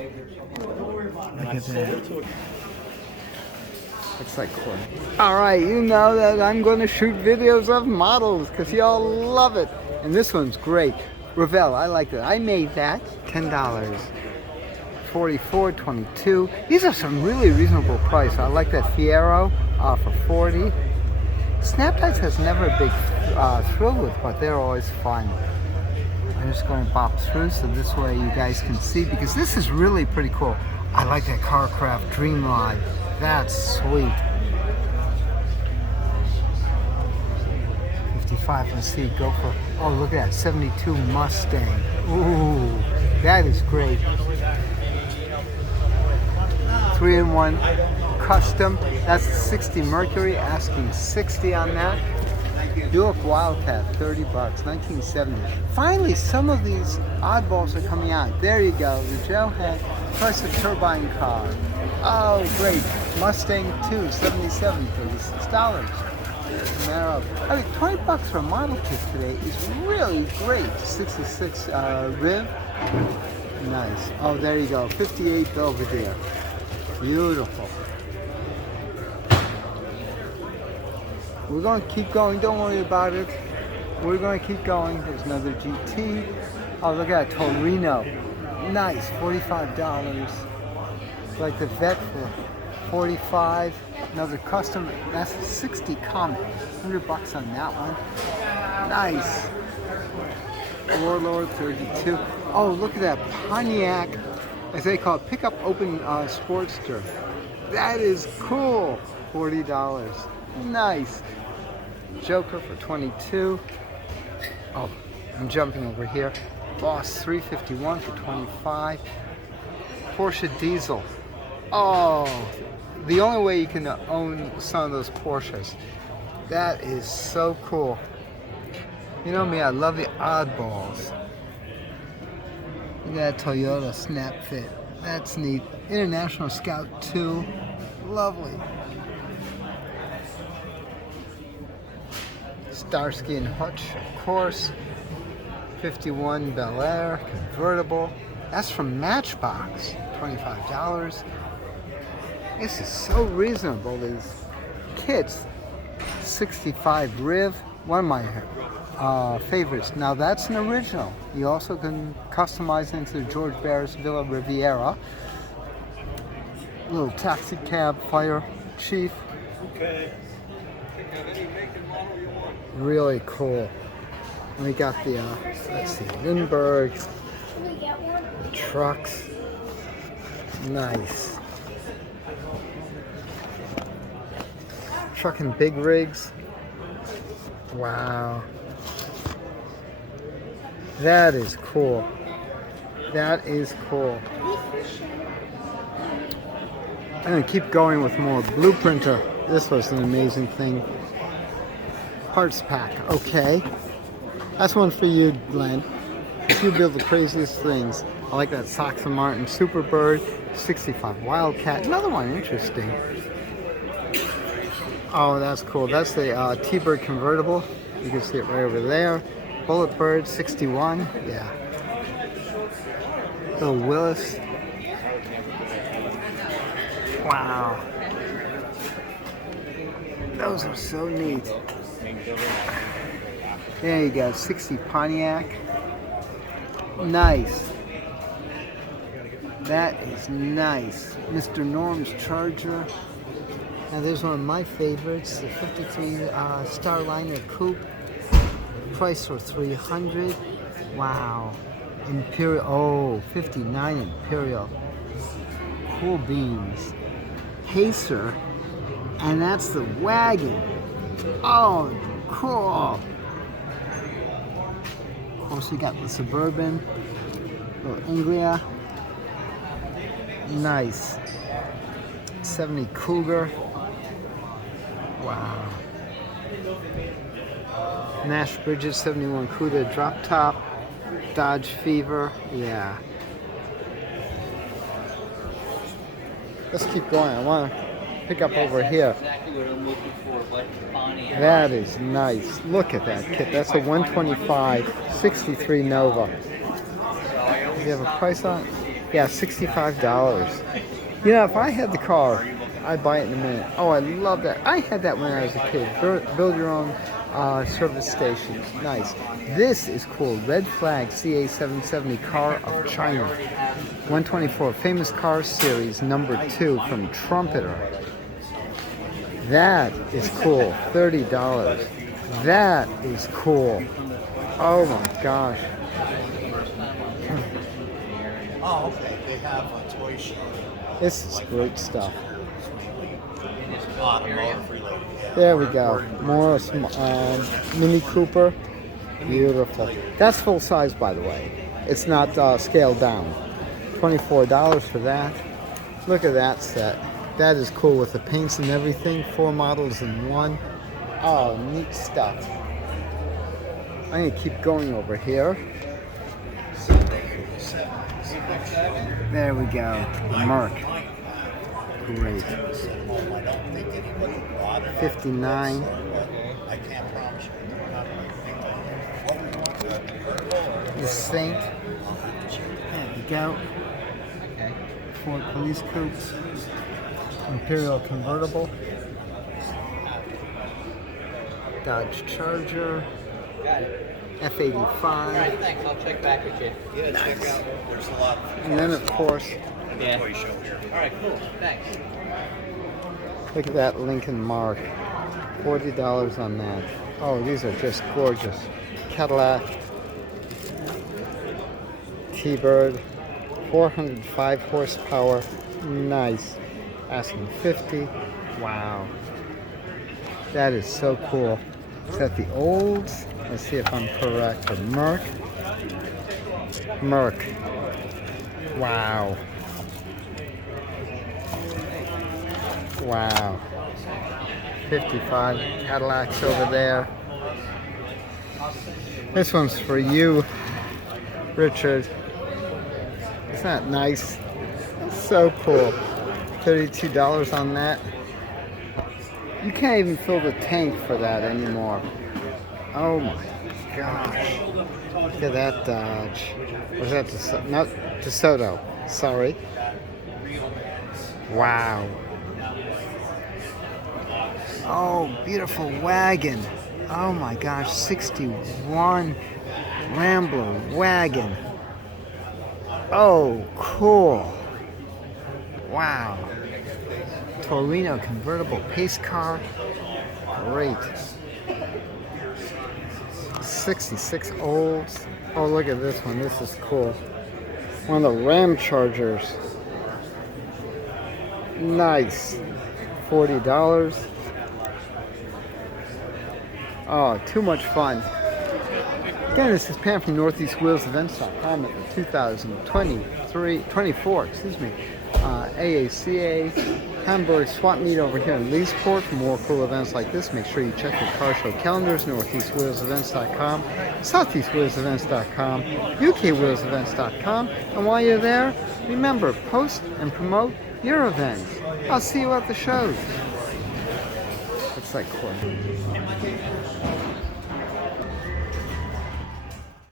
Look at that. Looks like corn. All right, you know that I'm going to shoot videos of models because y'all love it. And this one's great. Ravel, I like that. I made that. $10. 44, 22. These are some really reasonable price. I like that Fiero for 40. Snap-tights has never a big thrill with, but they're always fun. I'm just going to bop through so this way you guys can see, because this is really pretty cool. I like that Carcraft Dreamline. That's sweet. 55, let's see, go for, oh look at that, 72 Mustang. Ooh, that is great. 3-in-1 custom, that's 60 Mercury, asking 60 on that. Buick Wildcat, 30 bucks, 1970. Finally, some of these oddballs are coming out. There you go, the gel head, plus a turbine car. Oh, great. Mustang 2, 77, $36. Camaro. I mean, 20 bucks for a model kit today is really great. 66 Riv. Nice. Oh, there you go. 58 Belvedere. Beautiful. We're going to keep going. Don't worry about it. We're going to keep going. There's another GT. Oh, look at that. Torino. Nice. $45. Like the Vet for 45. Another custom. That's a 60 Comet. 100 bucks on that one. Nice. Warlord 32. Oh, look at that Pontiac, as they call it, pickup open Sportster. That is cool. $40. Nice. Joker for 22. Oh, I'm jumping over here. Boss 351 for 25. Porsche Diesel. Oh, the only way you can own some of those Porsches. That is so cool. You know me, I love the oddballs. Look at that Toyota Snap Fit. That's neat. International Scout 2. Lovely. Starsky and Hutch, of course. 51 Bel Air convertible. That's from Matchbox. $25. This is so reasonable, these kits. 65 Riv, one of my favorites. Now that's an original. You also can customize into the George Barris Villa Riviera. Little taxi cab fire chief. Okay. Really cool. And we got the, let's see, Lindbergh, the trucks. Nice. Trucking big rigs. Wow. That is cool. That is cool. I'm gonna keep going with more. Blueprinter. This was an amazing thing. Parts pack. Okay. That's one for you, Glenn. You build the craziest things. I like that Sox and Martin Superbird. 65 Wildcat. Another one interesting. Oh, that's cool. That's the T-Bird convertible. You can see it right over there. Bullet Bird 61. Yeah. Little Willis. Wow. Those are so neat. There you go. 60 Pontiac. Nice. That is nice. Mr. Norm's Charger. Now there's one of my favorites, the 53 Starliner Coupe. Price for $300. Wow. Imperial. Oh, 59 Imperial. Cool beans. Pacer. And that's the wagon. Oh, cool. Of course, we got the Suburban. Little Inglia. Nice. 70 Cougar. Wow. Nash Bridges 71 Cuda drop top. Dodge Fever. Yeah. Let's keep going. I want to pick up over here. That is nice. Look at that kit. That's a 125 63 Nova. Do you have a price on it? Yeah, $65. You know, if I had the car, I'd buy it in a minute. Oh, I love that. I had that when I was a kid. Build your own service station. Nice. This is cool. Red Flag CA 770 car of China. 124 famous car series number 2 from Trumpeter. That is cool. $30. That is cool. Oh my gosh. Oh, okay. They have a toy show. This is great stuff. Automotive related. There we go. More Mini Cooper. Beautiful. That's full size, by the way. It's not scaled down. $24 for that. Look at that set. That is cool with the paints and everything. 4 models in one. Oh, neat stuff. I'm going to keep going over here. There we go. Merc. Great. 59. The Saint. There we go. Ford Police Coupe. Imperial convertible. Dodge Charger. F85. Thanks, I'll check back with you. Yeah, check out. There's a lot of And then, of course, toy show here. Alright, cool. Thanks. look at that Lincoln Mark. $40 on that. Oh, these are just gorgeous. Cadillac. T-Bird. 405 horsepower. Nice. Asking 50. Wow. That is so cool. Is that the Olds? Let's see if I'm correct. The Merc. Merc. Wow. Wow. 55 Cadillacs over there. This one's for you, Richard. Isn't that nice? So cool. $32 on that. You can't even fill the tank for that anymore. Oh my gosh. Look at that Dodge. Was that not DeSoto? Sorry. Wow. Oh, beautiful wagon. Oh my gosh, 61 Rambler wagon. Oh, cool. Wow. Torino convertible pace car. Great. 66 Olds. Oh, look at this one. This is cool. One of the Ram Chargers. Nice. $40. Oh, too much fun. Again, this is Pam from NortheastWheelsEvents.com at the 2024, AACA Hamburg swap meet over here in Leesport. For more cool events like this, make sure you check the car show calendars, NortheastWheelsEvents.com, SoutheastWheelsEvents.com, UKWheelsEvents.com, and while you're there, remember, post and promote your event. I'll see you at the shows. Looks like corn.